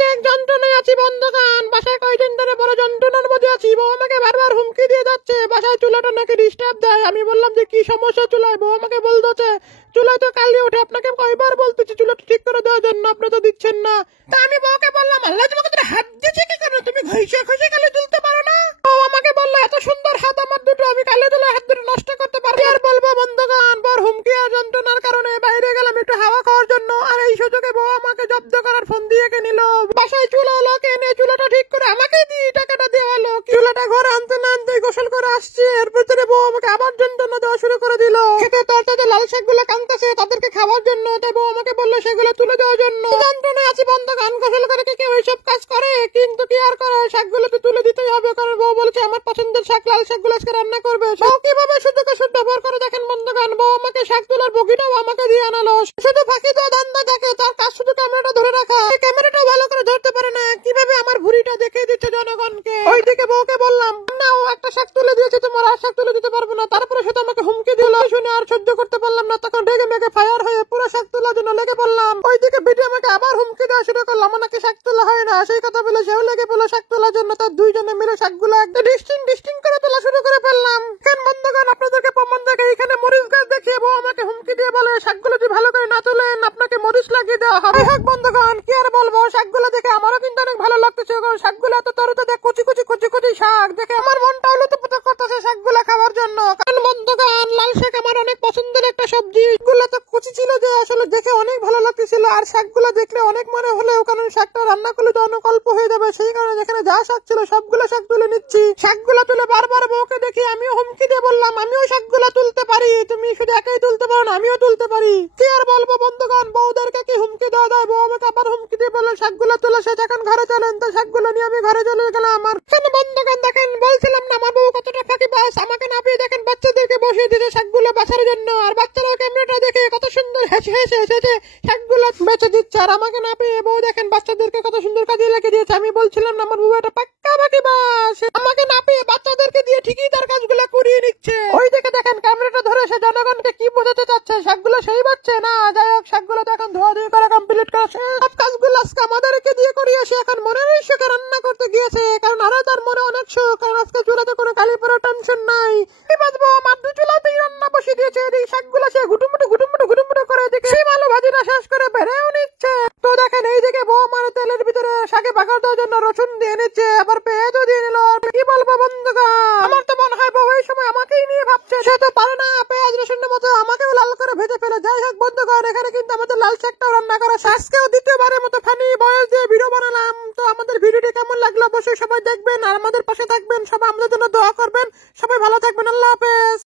যে এক যন্ত্রণায় আছি বন্ধগান, বাসায় কয়দিন ধরে বড় যন্ত্রণার মধ্যে আছি। বউ আমাকে বারবার হুমকি দিয়ে যাচ্ছে, বাসায় চুলাটা নাকি ডিস্টার্ব দেয়। আমি বললাম যে কি সমস্যা চুলায়? বউ আমাকে বলতেছে চুলায় তো কালি ওঠে, আপনাকে কয়বার বলতেছি চুলাটা ঠিক করে দেওয়ার জন্য, আপনি তো দিচ্ছেন না। তা আমি বউকে বললাম আল্লাহ তোমাকে তোর হাত দিয়েছে কি কেন, তুমি ঘষে ঘষে কালি তুলতে পারো না? বউ আমাকে বললো এত সুন্দর হাত আমার দুটো, আমি কালি তুলে হাত দুটো নষ্ট করতে পারবো। আর বলবো বন্ধগান, বর হুমকি আর যন্ত্রণার কারণে বাইরে গেলাম একটু হাওয়া খাওয়ার জন্য, আর এই সুযোগে বউ আমাকে জব্দ করার ফোন দিয়ে নিল। বাসায় চুলা লোক এনে চুলাটা ঠিক করে আমাকে দিয়ে টাকাটা দেওয়া লোক। চুলাটা ঘরে আনতে না আনতে গোসল করে আসছে, এর ভিতরে বউ আমাকে আবার যন্ত্রণা দেওয়া শুরু করে দিল। খেতে তরতাজা লাল শাকগুলো কামতেছে তাদেরকে খাওয়ার জন্য, তাই বউ আমাকে বললো সেগুলো তুলে দেওয়ার জন্য। যন্ত্রণায় আছি বন্ধগান, গোসল করে কি কেউ এইসব কাজ করে? কিন্তু কি আর করে, শাকগুলো তো তুলে দিতেই হবে, কারণ বউ বলেছে আমার পছন্দের শাক লাল শাকগুলো আজকে রান্না করবে। বউ কিভাবে শুধুকে শুদ্ধ ব্যবহার করে দেখেন বন্ধগান, বউ আমাকে শাক তোলার বগিটাও আমাকে দিয়ে আনালো। শুধু ফাঁকি দেওয়া ধান্দা দেখে, তার কাজ শুধু ক্যামেরাটা ধরে রাখা। ক্যামেরাটাও ভালো করে ধরতে পারে না, কিভাবে আমার ভুঁড়িটা দেখিয়ে দিচ্ছে জনগণকে। ওইদিকে বউকে বললাম না ও একটা শাক তুলে দিয়েছে, তোমার আর শাক তুলে দিতে পারবো না। তারপরে সে তো আমাকে হুমকি দিল, শুনে আর সহ্য করতে পারলাম না, তখন রেগে মেগে ফায়ার হয়ে পুরো শাক তোলার জন্য লেগে পড়লাম। ওইদিকে ভিডিও আমাকে আবার হুমকি দেওয়া শুরু করলাম, আমার নাকি শাক তোলা হয় না। সেই কথা বলে সেও লেগে পড়লো শাক তোলার জন্য। তার দুইজনে মিলে শাকগুলো একটা ডিস্টিং করে তোলা শুরু করে ফেললাম। কেন বন্ধগান আপনাদেরকে প্রমাণ দেখে এখানে মরিচ গাছ দেখিয়ে বউ আমাকে হুমকি দিয়ে বলে শাকগুলো যদি ভালো করে না তোলেন আপনাকে মরিচ লাগিয়ে দেওয়া হবে। হোক বন্ধগান, কি আর বলবো, শাকগুলো দেখে আমারও কিন্তু অনেক ভালো লাগতেছে। শাকগুলো এত তরুতে দেখ, কুচি কুচি কুচি কুচি শাক দেখে আমার মনটাও লুতুপুতু করতেছে শাকগুলো খাওয়ার জন্য। কারণ বন্ধগান লাল শাক আমার অনেক পছন্দের একটা সবজি। শাকগুলো তো কুচি ছিল যে আসলে দেখে অনেক ভালো লাগতেছিল, আর শাকগুলো দেখলে অনেক মনে হলেও কারণ শাকটা রান্না করলে তো অনেক অল্প হয়ে যাবে, সেই কারণে যেখানে যা শাক ছিল সবগুলো শাক তুলে নিচ্ছি। শাকগুলো তুলে বারবার বউকে দেখি আমিও হুমকি দিয়ে বললাম আমিও শাকগুলো তুলতে পারি, তুমি শুধু একাই তুলতে পারো না, আমিও তুলতে পারি। কি আর বলবো বন্ধুগণ, বউদেরকে কি হুমকি দেওয়া দেয়। বউ আমাকে আবার হুমকি দিয়ে বললো শাকগুলো তুলে সে যখন ঘরে চলেন, তো শাকগুলো নিয়ে আমি ঘরে চলে গেলাম। আমার বন্ধুগণ দেখেন, বলছিলাম না আমার বউ কতটা ফাঁকি বাস, আমাকে না পেয়ে দেখেন বাচ্চাদেরকে বসিয়ে দিতে শাকগুলো বাছার জন্য, আর বাচ্চারাও ক্যামেরাটা দেখে কত সুন্দর হেসে হেসে হেসে শাকগুলো বেঁচে দিচ্ছে, আর আমাকে না পেয়ে বউ দেখেন বাচ্চাদেরকে কত সুন্দর কাজে লেগে দিয়েছে। আমি বলছিলাম না আমার বউ এটা পাক্কা ফাঁকি বাস, আমাকে না পেয়ে বাচ্চাদেরকে দিয়ে ঠিকই তার কাজগুলো করিয়ে নিচ্ছে। ওই দেখে দেখেন ক্যামেরাটা ধরে সে জনগণকে কি বোঝাতে চাচ্ছে, শাকগুলো সেই বাচ্চা না। যাই হোক, শাকগুলো তো এখন ধোয়াধুয়ি করা কমপ্লিট করা সব কাজগুলো আজকে আমাদেরকে দিয়ে করিয়ে সে এখন মনের সুখে রান্না করতে গিয়েছে, কারণ আরো তার মনে অনেক সুখ, কারণ আজকে চুলাতে কোনো কালি পড়া টেনশন নাই। কি বাঁচবো, আমার দু চুলাতেই রান্না বসিয়ে দিয়েছে। এই শাকগুলো সে ঘুটুমুটু করে দেখে সে আলু ভাজিটা শেষ করে বেড়েও নিচ্ছে। তো দেখেন এইদিকে বউ আমার তেলের ভিতরে শাকে বাগার দেওয়ার জন্য রসুন দিয়ে নিচ্ছে, আবার পেঁয়াজও দিয়ে নিল। কি বলবো বন্ধুগণ, আমার তো মনে হয় বউ এই সময় আমাকেই নিয়ে ভাবছে, সে তো পারে না পেঁয়াজ রসুনের মতো আমাকেও লাল করে ভেজে ফেলে। যাই হোক বন্ধুগণ, এখানে কিন্তু আমাদের লাল শাকটাও রান্না করা। আজকেও দ্বিতীয়বারের মতো ফানি বয়স দিয়ে ভিডিও বানালাম। তো আমাদের ভিডিওটি কেমন লাগলো অবশ্যই সবাই দেখবেন, আর আমাদের পাশে থাকবেন, সবাই আমাদের জন্য দোয়া করবেন। সবাই ভালো থাকবেন, আল্লাহ হাফেজ।